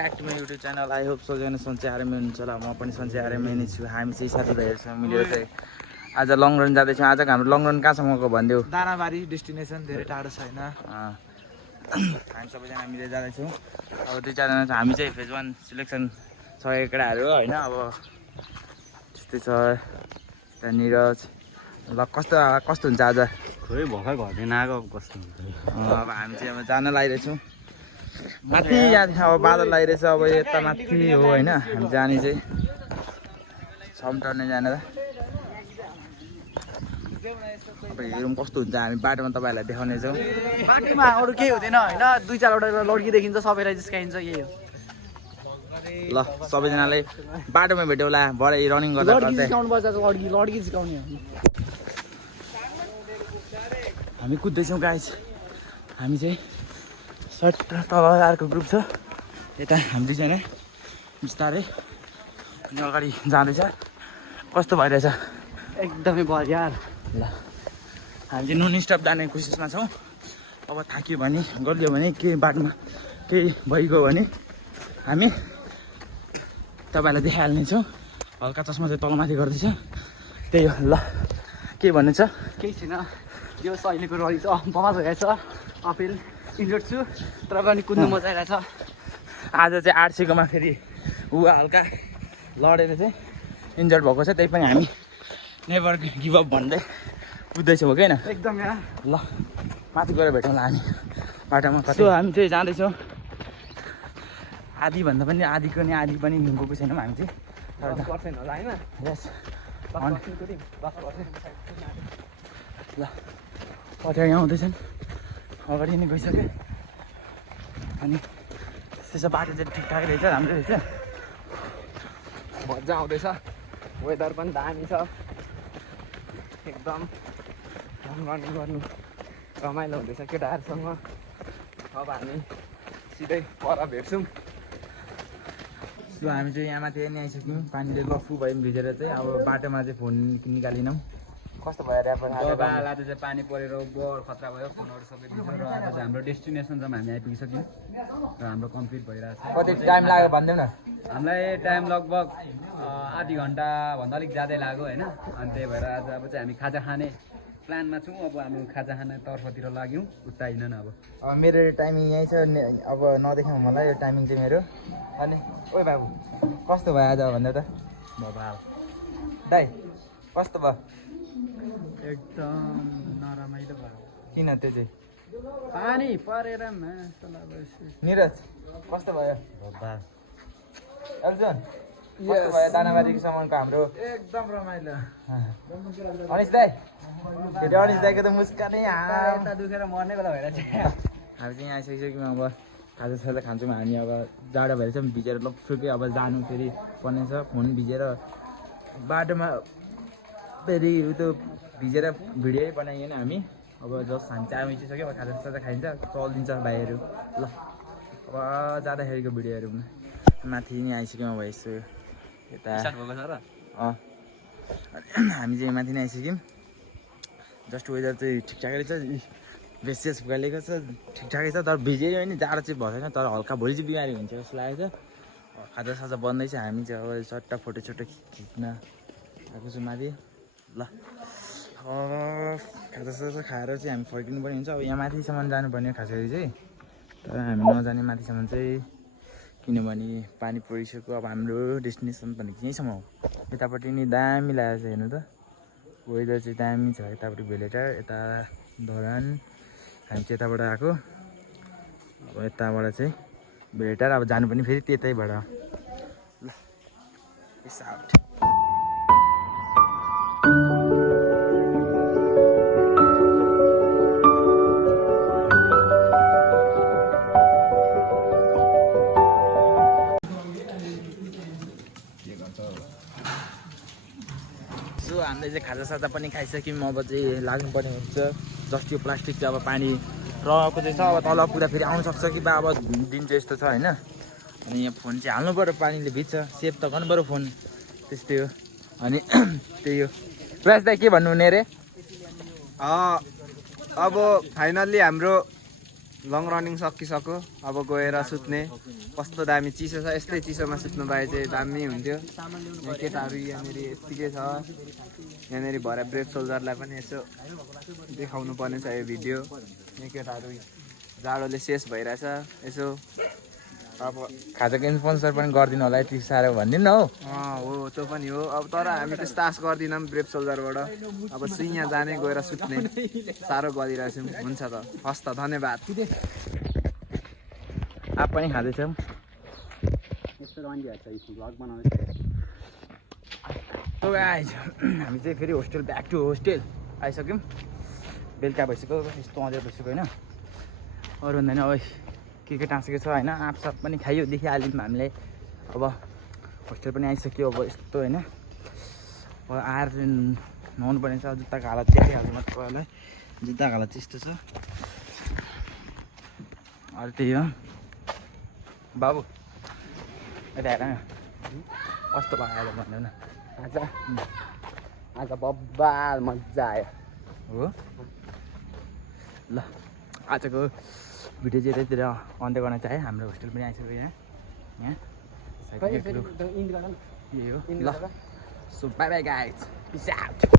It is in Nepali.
Back to my YouTube channel. I hope सबैजना सन्चै आरामै हुनुहुन्छ होला। म पनि सन्चै आरामै नै छु। हामी चाहिँ साथीभाइहरूसँग मिलेर चाहिँ आज लङ रन जाँदैछौँ। आजको हाम्रो लङ रन कहाँसम्मको भनिदेऊ? दानाबारी डेस्टिनेसन, धेरै टाढो छैन। हामी सबैजना मिलेर जाँदैछौँ। अब 2-4जना छ। हामी चाहिँ फेज 1 सिलेक्सन छ केटाहरू होइन। अब त्यस्तै छ त्यहाँ निरज। ल कस्तो हुन्छ आज? खोइ भर्खर घरदेखि आएको कस्तो हुन्छ। अब हामी चाहिँ अब जान लागिरहेछौँ माथि। अब बादल लागिरहेछ। अब यता माथि हो होइन हामी जाने चाहिँ समटाउने जानेर। अब हेरौँ कस्तो हुन्छ। हामी बाटोमा तपाईँहरूलाई देखाउनेछौँ। बाटोमा अरू केही हुँदैन होइन, 2-4वटा लड्की देखिन्छ, सबैलाई जिस्काइन्छ, यही हो। ल सबैजनाले बाटोमा भेटौँला भरे रनिङ गर्दा लड्की गर्दै। जिस्काउनु पर्छ, लड्की जिस्काउने हो। हामी कुद्दैछौँ गाइस। हामी चाहिँ सर्ट तल अर्को ग्रुप छ यता। हामी दुईजना बिस्तारै अनि अगाडि जाँदैछ। कस्तो भइरहेछ? एकदमै भयो यार। ल हामी चाहिँ नन स्टप जाने कोसिसमा छौँ। अब थाक्यो भने गलियो भने केही बाटोमा केही भइगयो भने हामी तपाईँलाई देखाइहाल्नेछौँ। हल्का चस्मा चाहिँ तलमाथि गर्दैछ त्यही हो। ल के भन्नु छ? केही छैन, यो अहिलेको रडी चाहिँ बमाज भइरहेछ। अफिल इन्जर्ड छु तर पनि कुद्नु मजा आइरहेछ। आज चाहिँ आरसीकोमा फेरि ऊ हल्का लडेर चाहिँ इन्जर्ड भएको छ। त्यही पनि हामी नेभर गिभ अप भन्दै कुद्दैछौँ हो कि होइन? एकदम यार। ल माथि गएर भेटौँला हामी बाटोमा। कस्तो हामी चाहिँ जाँदैछौँ। आधीभन्दा पनि आधीको नि आधी पनि गएको छैनौँ हामी चाहिँ। पर्सेन्ट होला होइन। यस ल पछाडि आउँदैछन्, अगाडि नै गइसक्यो। अनि त्यसो बाटो चाहिँ ठिकठाकै रहेछ, राम्रै रहेछ। मजा आउँदैछ, वेदर पनि दामी छ, एकदम रनिङ गर्नु रमाइलो हुँदैछ केटाहरूसँग। अब हामी सिधै पर भेट्छौँ। ल हामी चाहिँ यहाँ माथि नै आइसक्यौँ। पानीले गफु भयौँ भिजेर चाहिँ। अब बाटोमा चाहिँ फोन निकालिनौँ। कस्तो भयो ऱ्यापर? अब आज चाहिँ पानी परेर बर खतरा भयो, फोनहरू सबै भिज्यो र आज चाहिँ हाम्रो डेस्टिनेसनसम्म हामी आइपुगिसक्यौँ र हाम्रो कम्प्लिट भइरहेछ। कति टाइम लाग्यो भनिदेऊ न। हामीलाई टाइम लगभग आधी घन्टाभन्दा अलिक ज्यादै लाग्यो होइन। अनि त्यही भएर आज अब चाहिँ हामी खाजा खाने प्लानमा छौँ। अब हामी खाजा खाने तर्फतिर लाग्यौँ, उता होइन। अब मेरो टाइमिङ यहीँ छ। अब नदेखाउँ मलाई यो टाइमिङ चाहिँ मेरो। अनि ओइ बाबु कस्तो भयो आज भन्दा त? भवाल दाइ कस्तो भयो? एकदम नरमाइलो भयो। किन त्यो चाहिँ? पानी परेर निरज कस्तो भयो? भवाल अर्जुन कस्तो भयो दानाबारीको सामानको हाम्रो? एकदम रमाइलो। अनिस दाइ फेरि अनिस दाइको त मुस्कानै यता दुखेर मर्ने बेला भइरहेछ। हामी चाहिँ यहाँ आइसकिसक्यौँ। अब खाजासाजा खान्छौँ हामी। अब जाडो भएर चाहिँ भिजेर लप्सुकै अब जानु फेरि पर्ने छ। फोन भिजेर बाटोमा फेरि त्यो भिजेर भिडियो बनाइएन हामी। अब जस हामी चाहिँ आइसक्यो। अब खाजासाजा खाइन्छ, चलिदिन्छ भाइहरू। ल अब जाँदाखेरिको भिडियोहरू माथि नै आइसक्यौँ। अब यसो यता हामी चाहिँ माथि नै आइसक्यौँ। जस्ट वेदर चाहिँ ठिकठाकै रहेछ, बेसेस फुकालेको छ, ठिकठाकै छ। तर भिजेर पनि जाडो चाहिँ भएको छैन। तर हल्का भोलि चाहिँ बिमारी हुन्छ जस्तो लागेको छ। खाजासाजा बन्दैछ। हामी चाहिँ अब सट्टा फोटोसोटो खिच्न आएको छु माथि। ल खाजासाजा खाएर चाहिँ हामी फर्किनुपर्ने हुन्छ। अब यहाँ माथिसम्म जानुपर्ने खास गरी चाहिँ। तर हामी नजाने माथिसम्म चाहिँ, किनभने पानी परिसक्यो। अब हाम्रो डेस्टिनेसन भनेको यहीँसम्म हो। यतापट्टि नि दामी लागेको छ हेर्नु त। वेदर चाहिँ दामी छ। यतापट्टि भेलेटार, यता धरान। हामी चाहिँ यताबाट आएको। अब यताबाट चाहिँ भेलेटार। अब जानु पनि फेरि त्यतैबाट। ल पिस आउट। हामीले चाहिँ खाजासाजा पनि खाइसक्यौँ। अब चाहिँ लाग्नुपर्ने हुन्छ। जस्ट यो प्लास्टिक चाहिँ अब पानी रहेको चाहिँ छ। अब तल पुरा फेरि आउनुसक्छ कि बा अब दिन चाहिँ यस्तो छ होइन। अनि यहाँ फोन चाहिँ हाल्नु पऱ्यो, पानीले भिज्छ। सेभ त गर्नु पऱ्यो फोन, त्यस्तै हो। अनि त्यही हो। प्रयास दाइ के भन्नुहुने अरे? अब फाइनल्ली हाम्रो लङ रनिङ सकिसक्यो अब गएर सुत्ने कस्तो दामी चिसो छ यस्तै चिसोमा सुत्नु पाए चाहिँ दामी हुन्थ्यो यहाँ केटाहरू यहाँनिर यत्तिकै छ यहाँनिर भरे ब्रेभ सोल्जरलाई पनि यसो देखाउनु पर्ने छ यो भिडियो यहाँ केटाहरू जाडोले शेष भइरहेछ यसो अब खाजाको स्पोन्सर पनि गरिदिनु होला यति साह्रो भनिदिनु न हौ हो त्यो पनि हो अब तर हामी त्यस्तो आश गर्दैनौँ ब्रेभ सोल्जरबाट अब यहाँ जाने गएर सुत्ने साह्रो गरिरहेछौँ हुन्छ त हस् त धन्यवाद आप पनि खाँदैछौँ यस्तो रनिरहेको छ भ्लग बनाउँदैछ सो गाइज हामी चाहिँ फेरि होस्टेल ब्याक टु होस्टेल आइसक्यौँ बेलुका भइसक्यो यस्तो अँध्यारो भइसक्यो होइन अरू हुँदैन अब के टाँसेको छ होइन आँपसाप पनि खायो देखिहाल्यौँ हामीले अब होस्टेल पनि आइसक्यो अब यस्तो होइन अब आएर नुहाउनु पर्ने छ जुत्ताको हालत देखिहाल्छु म तपाईँलाई जुत्ताको हालत चाहिँ यस्तो छ अरू त्यही हो बाबु यता हेर न कस्तो भयो भन्नु न आज बब्बाल मजा आयो हो ल आजको भिडियो चाहिँ यतैतिर अन्त्य गर्न चाहे हाम्रो होस्टेल पनि आइसक्यो यहाँ यही हो ल so bye bye guys peace out